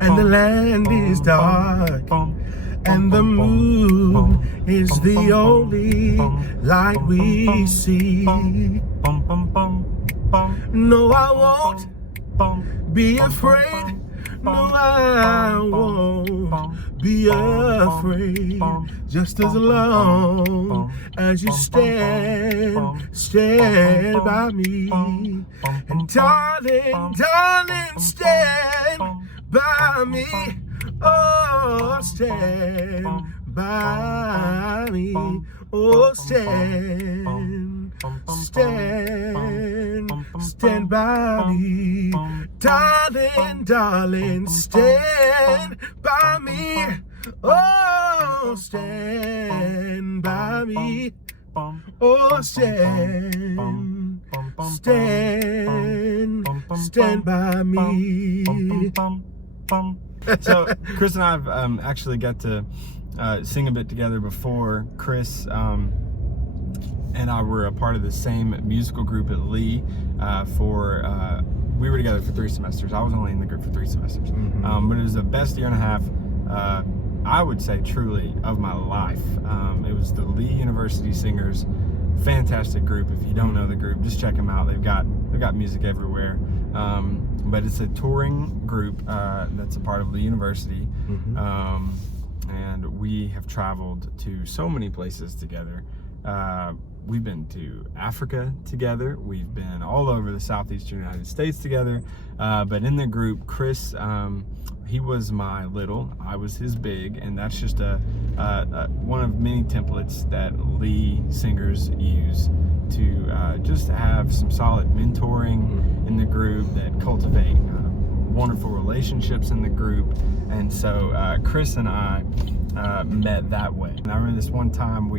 and the land is dark, and the moon is the only light we see. No, I won't be afraid. No, I won't be afraid. Just as long as you stand by me. And darling, stand by me. Oh, stand by me. Oh, stand by me. Darling, stand by me. Oh, stand by me. Oh, stand by me. So Chris and I have actually got to sing a bit together before. Chris and I were a part of the same musical group at Lee we were together for 3 semesters. I was only in the group for 3 semesters. But it was the best year and a half, I would say truly, of my life. It was the Lee University Singers, fantastic group. If you don't know the group, just check them out. They've got music everywhere. But it's a touring group that's a part of Lee University. And we have traveled to so many places together. We've been to Africa together. We've been all over the southeastern United States together. But in the group, Chris, he was my little, I was his big, and that's just one of many templates that Lee singers use to just have some solid mentoring in the group, that cultivate wonderful relationships in the group. And so Chris and I met that way. And I remember this one time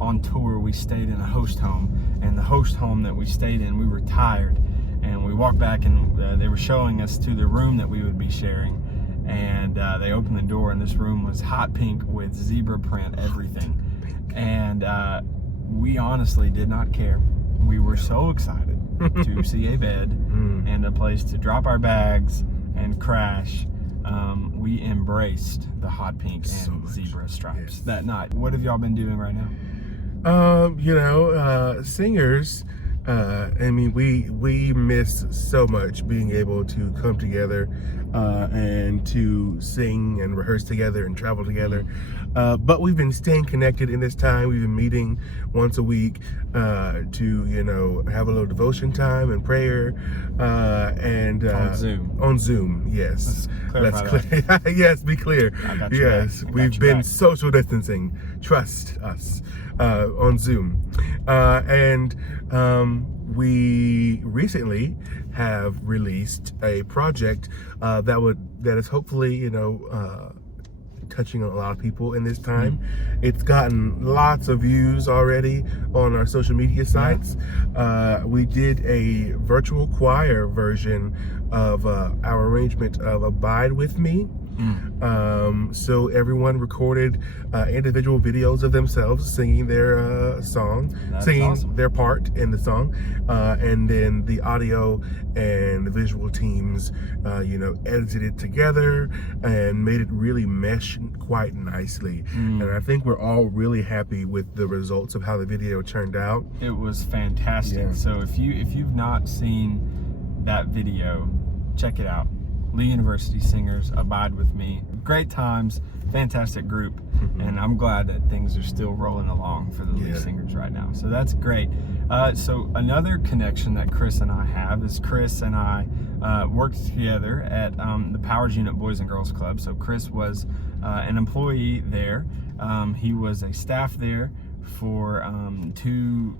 on tour, we stayed in a host home, and the host home that we stayed in, we were tired, and we walked back, and they were showing us to the room that we would be sharing, and they opened the door, and this room was hot pink with zebra print everything, and we honestly did not care. We were so excited to see a bed and a place to drop our bags and crash. We embraced the hot pink and zebra stripes that night. What have y'all been doing right now? Singers, I mean, we miss so much being able to come together and to sing and rehearse together and travel together. But we've been staying connected in this time. We've been meeting once a week to, have a little devotion time and prayer. And on Zoom. On Zoom, yes. Let's clarify that. Yes, be clear. I got you yes, back. we've been social distancing. Trust us. On Zoom. We recently have released a project that is hopefully, touching a lot of people in this time. It's gotten lots of views already on our social media sites. We did a virtual choir version of our arrangement of Abide With Me. So everyone recorded individual videos of themselves singing their song, singing their part in the song, and then the audio and the visual teams, edited it together and made it really mesh quite nicely. And I think we're all really happy with the results of how the video turned out. It was fantastic. Yeah. So if you've not seen that video, check it out. Lee University Singers, Abide With Me. Great times, fantastic group, and I'm glad that things are still rolling along for the Lee Singers right now. So that's great. So another connection that Chris and I have is Chris and I worked together at the Powers Unit Boys and Girls Club. So Chris was an employee there. He was a staff there for 2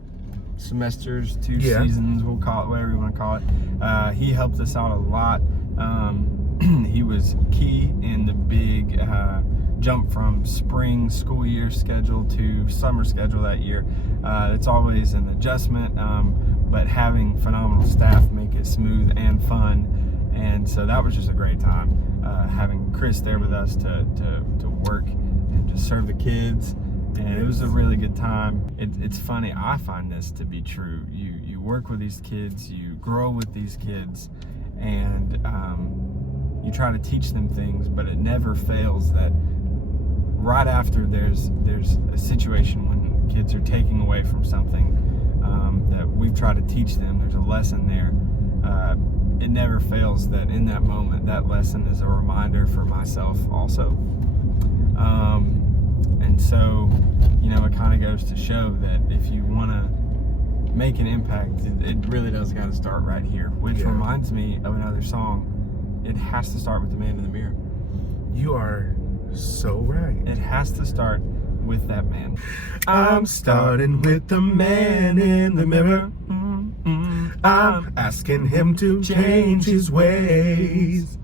semesters, 2 seasons, we'll call it whatever you want to call it. He helped us out a lot. He was key in the big jump from spring school year schedule to summer schedule that year. It's always an adjustment, but having phenomenal staff make it smooth and fun. And so that was just a great time, having Chris there with us to work and just serve the kids. And it was a really good time. It's funny, I find this to be true. You work with these kids, you grow with these kids, and you try to teach them things, but it never fails that right after there's a situation when kids are taking away from something that we've tried to teach them, there's a lesson there. It never fails that in that moment, that lesson is a reminder for myself also. And so, you know, it kind of goes to show that if you want to make an impact, it really does got to start right here, which reminds me of another song. It has to start with the man in the mirror. You are so right. It has to start with that man. I'm starting with the man in the mirror. I'm asking him to change his ways.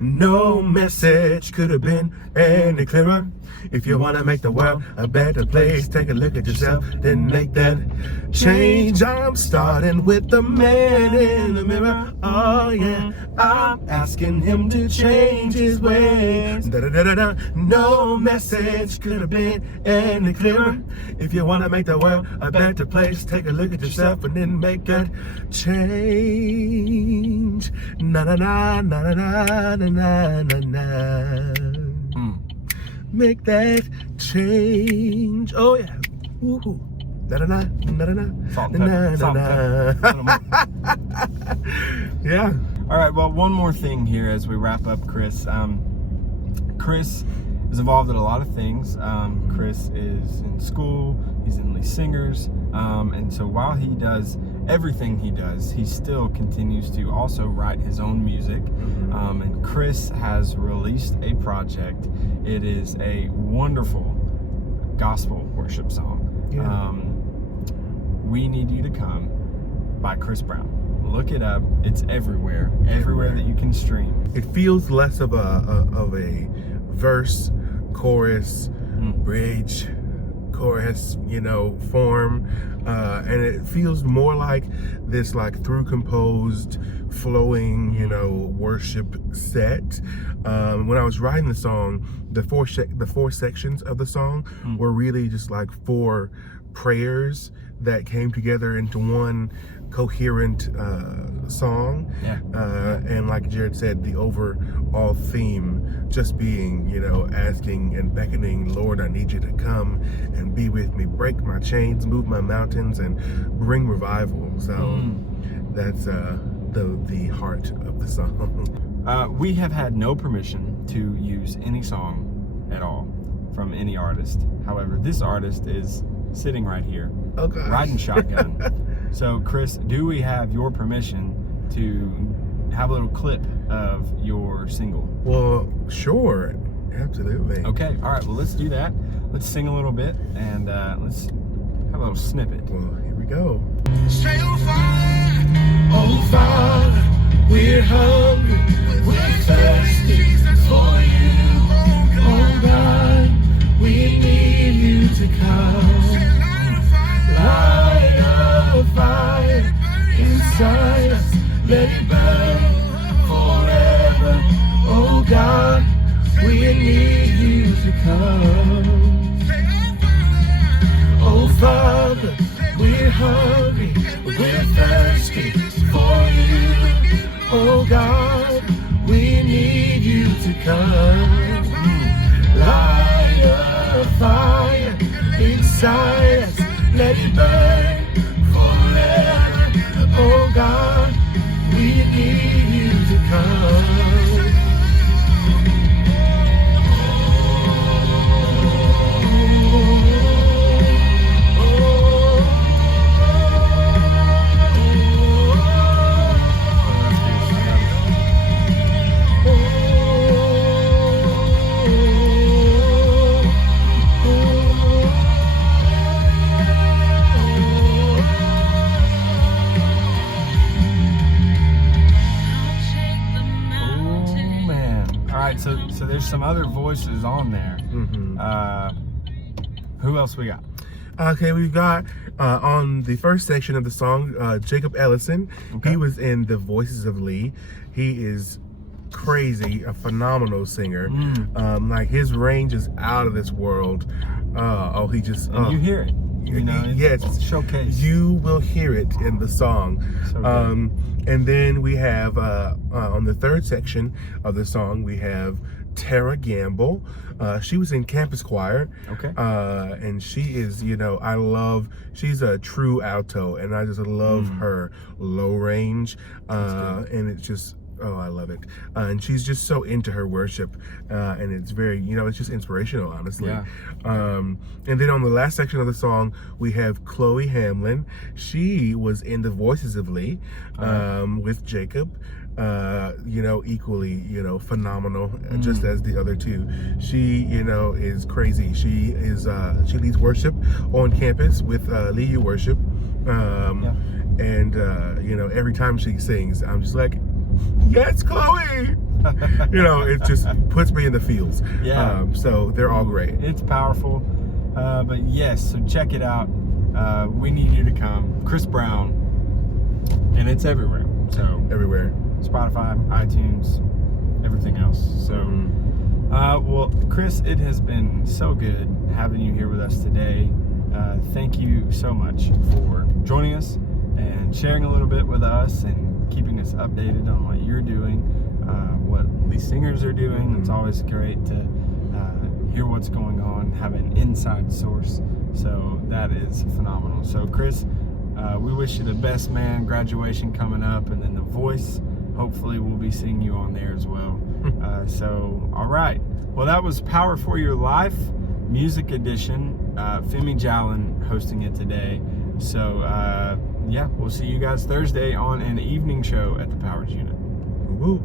No message could have been any clearer. If you want to make the world a better place, take a look at yourself, then make that change. I'm starting with the man in the mirror. Oh yeah, I'm asking him to change his ways. Da-da-da-da-da. No message could have been any clearer. If you want to make the world a better place, take a look at yourself and then make that change. Na na na na na na na na na. Make that change. Oh yeah. Woohoo. Na na na na na na. Yeah. All right. Well, one more thing here as we wrap up, Chris. Chris is involved in a lot of things. Chris is in school. He's in Lead Singers. And so while he does everything he does, he still continues to also write his own music. And Chris has released a project. It is a wonderful gospel worship song. We Need You to Come by Chris Brown. Look it up. It's everywhere that you can stream. It feels less of a verse, chorus, bridge, chorus, form, and it feels more like this, like through composed, flowing, worship set. When I was writing the song, the four sections of the song were really just like 4 prayers that came together into one coherent song. And like Jared said, the overall theme just being, asking and beckoning, Lord, I need you to come and be with me, break my chains, move my mountains, and bring revival. So that's the heart of the song. We have had no permission to use any song at all from any artist. However, this artist is sitting right here, riding shotgun. So, Chris, do we have your permission to have a little clip of your single? Well, sure. Absolutely. Okay. All right. Well, let's do that. Let's sing a little bit and let's have a little snippet. Well, here we go. Stay on fire. Oh, Father, we're hungry, we're thirsty for you. Oh, God, we need you to come. Light a fire inside us, let it burn forever. Oh, God, we need you to come. Oh, Father, we're hungry, we're thirsty for you. Oh, God, we need you to come. Light a fire inside us, let it burn forever. Oh, God, we need you to come. So there's some other voices on there. Who else we got? Okay, we've got on the first section of the song, Jacob Ellison. Okay. He was in the Voices of Lee. He is crazy, a phenomenal singer. Like his range is out of this world. And you hear it. You know, yes, it's a showcase. You will hear it in the song. So good. And then we have on the third section of the song, we have Tara Gamble. She was in campus choir. Okay. And she is, she's a true alto, and I just love her low range. And it's just, oh, I love it. And she's just so into her worship. And it's very, it's just inspirational, honestly. Yeah. And then on the last section of the song, we have Chloe Hamlin. She was in The Voices of Lee with Jacob. Equally, phenomenal, just as the other two. She, is crazy. She leads worship on campus with Lee U Worship. And, every time she sings, I'm just like, yes, Chloe! It just puts me in the feels. Yeah. So they're all great. It's powerful. But yes, so check it out. We need you to come. Chris Brown. And it's everywhere. So Everywhere. Spotify, iTunes, everything else. So, well, Chris, it has been so good having you here with us today. Thank you so much for joining us and sharing a little bit with us and keeping us updated on what you're doing, what these singers are doing. It's always great to hear what's going on, have an inside source. So that is phenomenal. So, Chris, we wish you the best, man. Graduation coming up, and then The Voice. Hopefully we'll be seeing you on there as well. So, all right. Well, that was Power for Your Life, Music Edition. Fimmy Jallon hosting it today. So, we'll see you guys Thursday on an evening show at the Powers Unit. Woo.